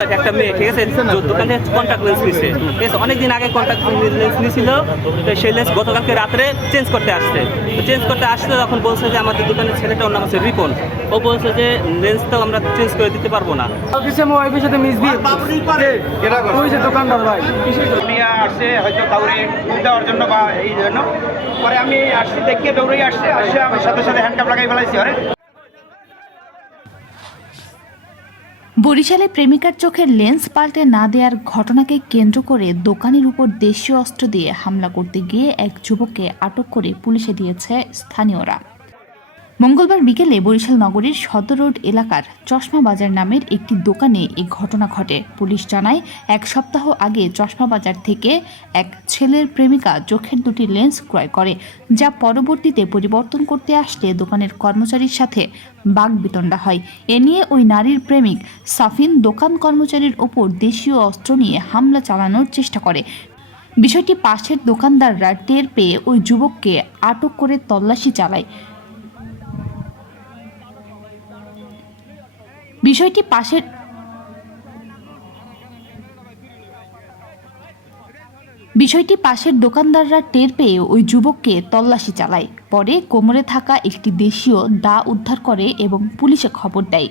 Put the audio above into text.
একটা মেয়ে, ঠিক আছে, দোকানে কন্ট্যাক্ট লেন্স নিচ্ছে, ঠিক আছে, অনেকদিন আগে কন্ট্যাক্ট লেন্স নিয়েছিল। তো সেই লেন্স গতকালকে রাত্রে চেঞ্জ করতে আসছে। তো চেঞ্জ করতে আসলে তখন বলছে যে আমাদের দোকানের ছেলেটার নাম আছে রিপন। ও বলছে যে লেন্স তো আমরা চেঞ্জ করে দিতে পারবো না। দোকানদার ভাই আসছে হয়তো কাউরে দেওয়ার জন্য বা এই জন্য পরে আমি আসছি দেখে দৌড়েই আসছে আমার সাথে সাথে হ্যান্ডকাপ লাগাই ফেলাইছি। বরিশালে প্রেমিকার চোখের লেন্স পাল্টে না দেওয়ার ঘটনাকে কেন্দ্র করে দোকানের উপর দেশীয় অস্ত্র দিয়ে হামলা করতে গিয়ে এক যুবককে আটক করে পুলিশে দিয়েছে স্থানীয়রা। মঙ্গলবার বিকেলে বরিশাল নগরীর সদর রোড এলাকার চশমা বাজার নামের একটি দোকানে এই ঘটনা ঘটে। পুলিশ জানায়, এক সপ্তাহ আগে চশমা বাজার থেকে এক ছেলের প্রেমিকা চোখের দুটি লেন্স ক্রয় করে, যা পরবর্তীতে পরিবর্তন করতে আসলে দোকানের কর্মচারীর সাথে বাকবিতণ্ডা হয়। এ নিয়ে ওই নারীর প্রেমিক সাফিন দোকান কর্মচারীর ওপর দেশীয় অস্ত্র নিয়ে হামলা চালানোর চেষ্টা করে। বিষয়টি পাশের দোকানদাররা টের পেয়ে ওই যুবককে আটক করে তল্লাশি চালায়। বিষয়টি পাশের দোকানদাররা টের পেয়ে ওই যুবককে তল্লাশি চালায়। পরে কোমরে থাকা একটি দেশীয় দা উদ্ধার করে এবং পুলিশে খবর দেয়।